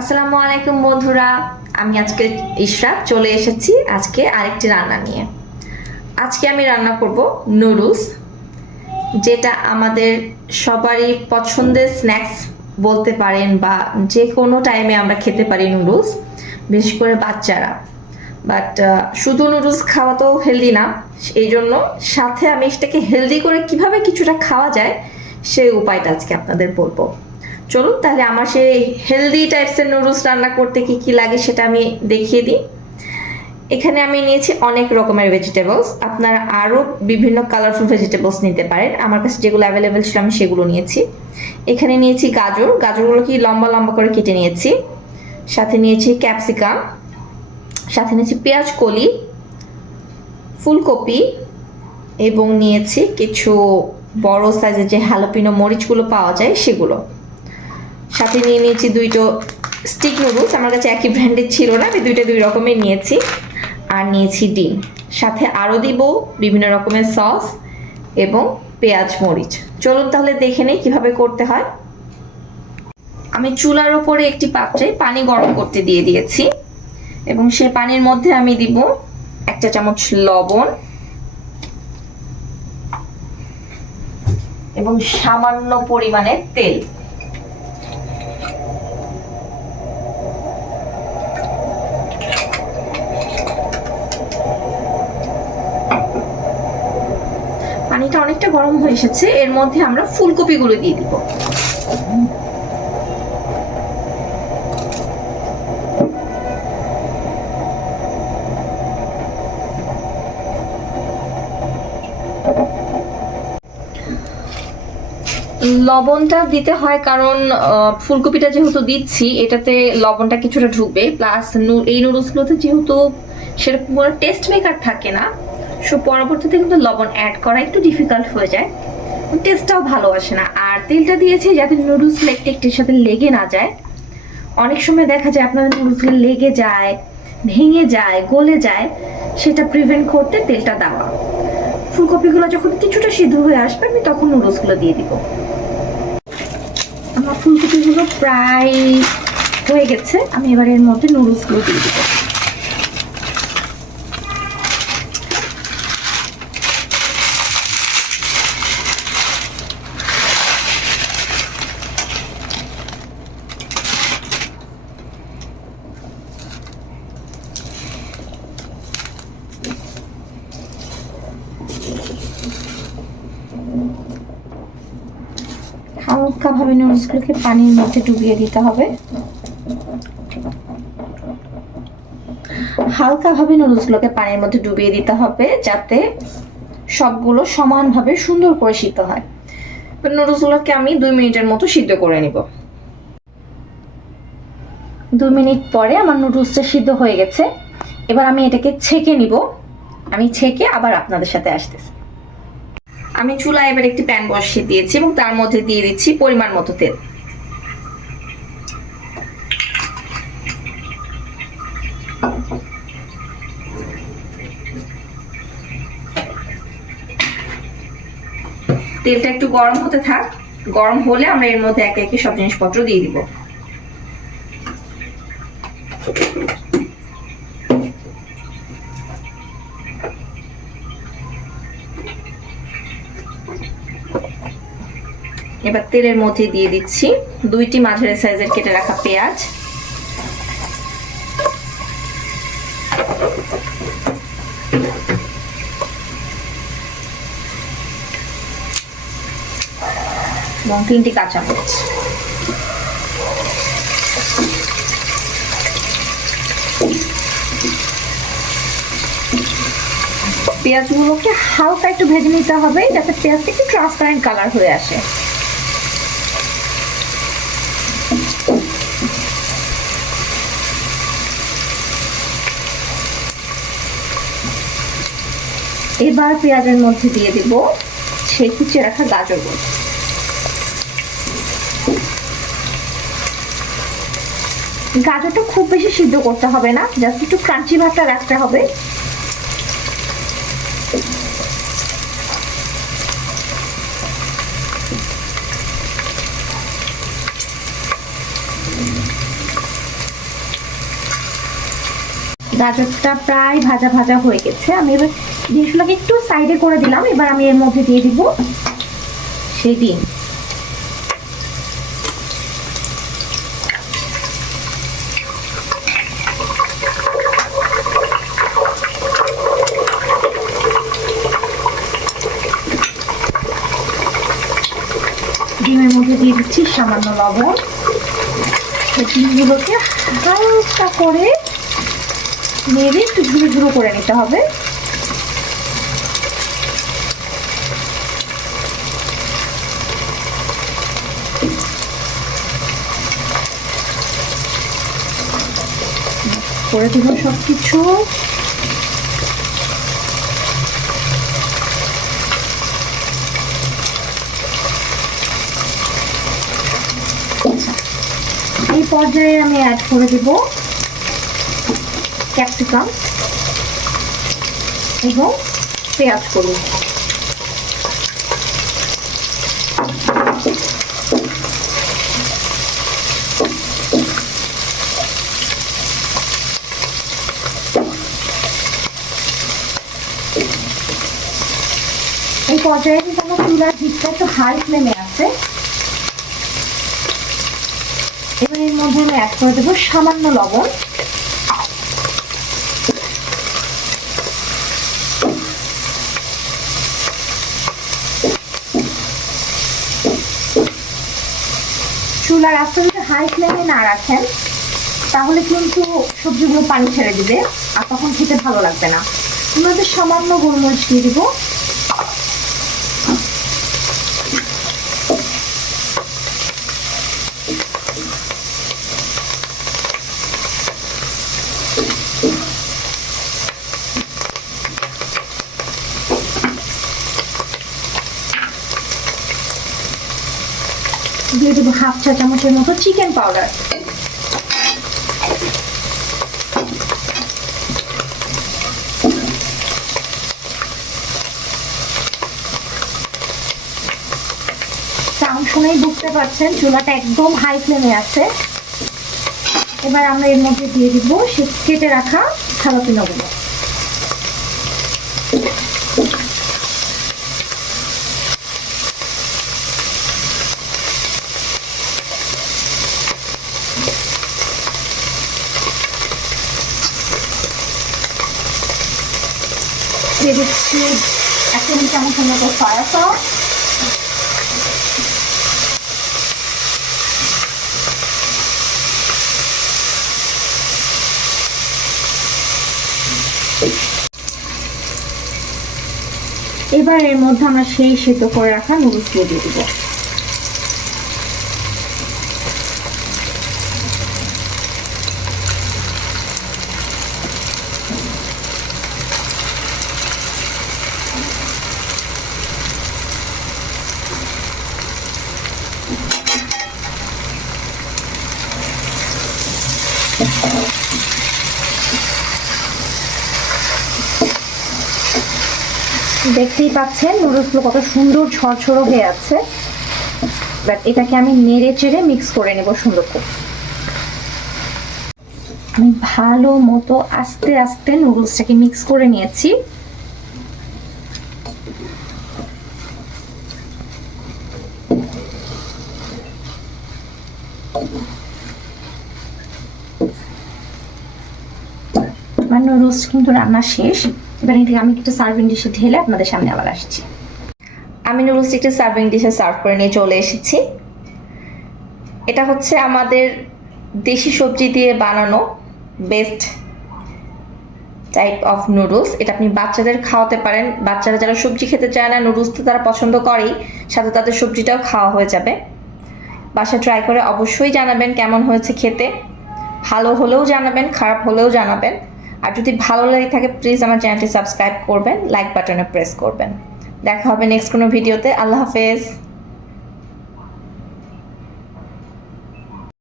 আসসালামু আলাইকুম বন্ধুরা, আমি আজকে ইশরাত চলে এসেছি আজকে আরেকটি রান্না নিয়ে। আজকে আমি রান্না করব নুডলস, যেটা আমাদের সবারই পছন্দের স্ন্যাক্স বলতে পারেন, বা যে কোনো টাইমে আমরা খেতে পারি নুডলস, বিশেষ করে বাচ্চারা। বাট শুধু নুডলস খাওয়া তো হেলদি না, এই জন্য সাথে আমি এটাকে হেলদি করে কিভাবে কিছুটা খাওয়া যায় সেই উপায়টা আজকে আপনাদের বলবো। চলুন তাহলে আমার সেই হেলদি টাইপসের নুডলস রান্না করতে কি কি লাগে সেটা আমি দেখিয়ে দিই। এখানে আমি নিয়েছি অনেক রকমের ভেজিটেবলস, আপনারা আরও বিভিন্ন কালারফুল ভেজিটেবলস নিতে পারেন। আমার কাছে যেগুলো অ্যাভেলেবেল ছিল আমি সেগুলো নিয়েছি। এখানে নিয়েছি গাজরগুলোকে লম্বা লম্বা করে কেটে নিয়েছি। সাথে নিয়েছি ক্যাপসিকাম, সাথে নিয়েছি পেঁয়াজ কলি, ফুলকপি, এবং নিয়েছি কিছু বড় সাইজের যে হ্যালোপিনো মরিচগুলো পাওয়া যায় সেগুলো। সাথে নিয়ে নিয়েছি দুইটো স্টিক নুডলস, আমার কাছে একই ব্র্যান্ডের ছিল না, আমি দুই রকমের নিয়েছি। আর নিয়েছি ডিম, সাথে আরও দিব বিভিন্ন রকমের সস এবং পেঁয়াজ মরিচ। চলুন তাহলে দেখে নেই কীভাবে করতে হয়। আমি চুলার ওপরে একটি পাত্রে পানি গরম করতে দিয়ে দিয়েছি, এবং সে পানির মধ্যে আমি দিব 1 চা চামচ লবণ এবং সামান্য পরিমাণে তেল। পানিটা অনেকটা গরম হয়ে এসেছে, এর মধ্যে আমরা ফুলকপিগুলো দিয়ে দিব। লবণটা দিতে হয় কারণ ফুলকপিটা যেহেতু দিচ্ছি এটাতে লবণটা কিছুটা ঢুকবে, প্লাস এই নুডলসগুলোতে যেহেতু সেরকম কোনো টেস্ট মেকার থাকে না, সো পরবর্তীতে কিন্তু লবণ অ্যাড করা একটু ডিফিকাল্ট হয়ে যায়, টেস্টটাও ভালো আসে না। আর তেলটা দিয়েছি যাতে নুডলস একটির সাথে লেগে না যায়। অনেক সময় দেখা যায় আপনাদের নুডলসগুলো লেগে যায়, ভেঙে যায়, গলে যায়, সেটা প্রিভেন্ট করতে তেলটা দেওয়া। ফুলকপিগুলো যখন কিছুটা সিদ্ধ হয়ে আসবে আমি তখন নুডলসগুলো দিয়ে দিব। আমার ফুলকপিগুলো প্রায় হয়ে গেছে, আমি এবার এর মধ্যে নুডলসগুলো দিয়ে দিব। হালকাভাবে নুডলসগুলোকে পানির মধ্যে ডুবিয়ে দিতে হবে। হালকাভাবে নুডলসগুলোকে পানির মধ্যে ডুবিয়ে দিতে হবে যাতে সবগুলো সমানভাবে সুন্দর করে সিদ্ধ হয়। নুডলসগুলোকে আমি 2 মিনিটের মতো সিদ্ধ করে নিব। 2 মিনিট পরে আমার নুডলসটা সিদ্ধ হয়ে গেছে, এবার আমি এটাকে ছেঁকে নিব। আমি ছেঁকে আবার আপনাদের সাথে আসতেছি। আমি চুলায় এবার একটি প্যান বসিয়ে দিয়েছি এবং তার মধ্যে দিয়ে দিচ্ছি পরিমাণ মতো তেল। তেলটা একটু গরম হতে থাক, গরম হলে আমরা এর মধ্যে একে একে সব জিনিসপত্র দিয়ে দিব। এবার তেলের মধ্যে দিয়ে দিচ্ছি 2টি মাঝারি সাইজের কেটে রাখা পেঁয়াজ, এবং 3টি কাঁচামরিচ। পেঁয়াজগুলোকে হালকা একটু ভেজে নিতে হবে যাতে পেঁয়াজটা একটু ট্রান্সপারেন্ট কালার হয়ে আসে। এবার পেঁয়াজের মধ্যে দিয়ে দিব সেই কুচিয়ে রাখা গাজরগুলো। গাজরটা খুব বেশি সিদ্ধ করতে হবে না, জাস্ট একটু ক্রাঞ্চি ভাবটা রাখতে হবে। গাজরটা প্রায় ভাজা ভাজা হয়ে গেছে। আমি এবার জিনিসগুলোকে একটু সাইডে করে দিলাম। এবার আমি এর মধ্যে দিয়ে দিব সেই ডিম। ডিমের মধ্যে দিয়ে দিচ্ছি সামান্য লবণ। ডিমগুলোকে হালকা করে নেড়ে একটু ঝুড়ো ঝুড়ো করে নিতে হবে। করে দিব সবকিছু। এই পর্যায়ে আমি অ্যাড করে দিব ক্যাপসিকাম এবং পেঁয়াজ কলি। এই পর্যায়ে কিন্তু আমার চুলার হিটটা একটু হাই ফ্লেমে আছে। এবার এর মধ্যে আমি অ্যাড করে দেবো সামান্য লবণ। চুলার আঁচটা যদি হাই ফ্লেমে না রাখেন তাহলে কিন্তু সবজিগুলো পানি ছেড়ে দিবে, আর তখন খেতে ভালো লাগবে না। মধ্যে সামান্য গোলমরিচ দিয়ে দিব। দিয়ে দেবো হাফ চা চামচের মতো চিকেন পাউডার। সাউন্ড শুনেই বুঝতে পারছেন চুলাটা একদম হাই ফ্লেমে আছে। এবার আমরা এর মধ্যে দিয়ে দিব সে কেটে রাখা জ্যালাপিনোগুলো। দিয়ে দিচ্ছি 1 টেবিল চামচের মতো সয়া সস, এবার এর মধ্যে আমরা সেই সেদ্ধ করে রাখা নুডলসগুলো দিয়ে দিব। দেখতেই পাচ্ছেন নুডলসগুলো কত সুন্দর ঝরঝরো হয়ে আছে। এটাকে আমি নেড়ে চেড়ে মিক্স করে নেব সুন্দর করে। আমি ভালো মতো আস্তে আস্তে নুডলসটাকে মিক্স করে নিয়েছি। আমার নুডলস কিন্তু রান্না শেষ। এবার এটাকে আমি একটা সার্ভিং ডিশে ঢেলে আপনাদের সামনে আবার আসছি। আমি নুডলস একটা সার্ভিং ডিশে সার্ভ করে নিয়ে চলে এসেছি। এটা হচ্ছে আমাদের দেশি সবজি দিয়ে বানানো বেস্ট টাইপ অফ নুডলস। এটা আপনি বাচ্চাদের খাওয়াতে পারেন। বাচ্চারা যারা সবজি খেতে চায় না, নুডলস তো তারা পছন্দ করেই, সাথে তাদের সবজিটাও খাওয়া হয়ে যাবে। বাসায় ট্রাই করে অবশ্যই জানাবেন কেমন হয়েছে খেতে। ভালো হলেও জানাবেন, খারাপ হলেও জানাবেন। আর যদি ভালো লাগে থাকে প্লিজ আমার চ্যানেলটি সাবস্ক্রাইব করবেন, লাইক বাটনে প্রেস করবেন। দেখা হবে নেক্সট কোনো ভিডিওতে। আল্লাহ হাফেজ।